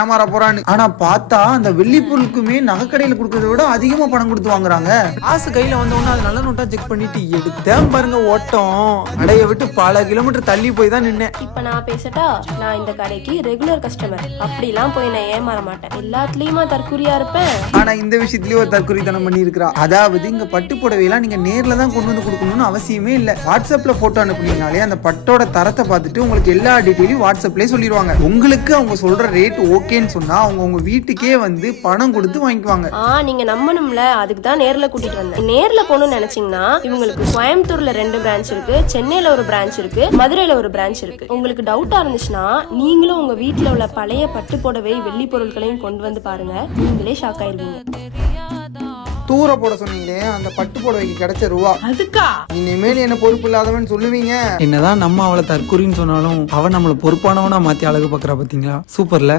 ஏமாற போறான்னு. ஆனா பார்த்தா அந்த வெள்ளி பொருளுக்குமே நகைக்கடையில கொடுக்கறத விட அதிகமா பணம் கொடுத்து வாங்குறாங்க. காசு கையில வந்தோன்னா அது நல்ல நோட்டா செக் பண்ணிட்டு எடுத்தேன் பாருங்க ஓட்டம். கடையை விட்டு பல கிலோமீட்டர் தள்ளி போய் தான் நின்னேன். இப்ப நான் பேசட்டா? நான் இந்த கடைக்கு ரெகுலர் கஸ்டமர். அப்படிலாம் போய் நான் ஏமாற மாட்டேன். எல்லாத்துலயுமா தற்குறியா இருப்பேன். ஆனா இந்த விஷயத்துலயே ஒரு தற்குறித்தனம் பண்ணி இருக்கிறா. அதாவது இங்க பட்டு புடவையெல்லாம் நீங்க நேர்ல தான் கொண்டு வந்து கொடுக்கணும்னு அவசியமே இல்ல. வாட்ஸ்அப்ல போட்டோ அனுப்புனீங்கனாலே அந்த பட்டோட தரத்தை பார்த்துட்டு உங்களுக்கு எல்லா டீட்டெயிலும் வாட்ஸ்அப்லயே சொல்லிடுவாங்க. உங்களுக்கு அவங்க சொல்ற ரேட் ஓகேன்னு சொன்னா அவங்க உங்க வீட்டுக்கே வந்து பணம் கொடுத்து வாங்கிக்குவாங்க. நீங்க நம்பணும்ல, அதுக்கு தான் நேர்ல கூட்டிட்டு வந்தேன். நேர்ல போகணும்னு நினைச்சீங்கன்னா இவங்களுக்கு கோயம்புத்தூர்ல 2 பிரான்ச் இருக்கு, சென்னையில ஒரு பிரான்ச் இருக்கு, மதுரையில ஒரு பிரான்ச் இருக்கு. உங்களுக்கு டவுட்டா இருந்துச்சுன்னா நீங்களும் உங்க வீட்டுல உள்ள பழைய பட்டு புடவை வெள்ளி பொருட்களையும் கொண்டு வந்து பாருங்க. நீங்களே ஷாக் ஆயிருவீங்க. தூர போட சொன்னீங்களே அந்த பட்டு புடவைக்கு கிடைச்ச ரூபா, அதுக்கா இனிமேல் என்ன பொறுப்பு இல்லாதவன் சொல்லுவீங்க. என்னதான் நம்ம அவளை தற்கொலைன்னு சொன்னாலும் அவன் நம்மளை பொறுப்பானவனா மாத்தி அழகு பாக்குறா. பாத்தீங்களா? சூப்பர்ல.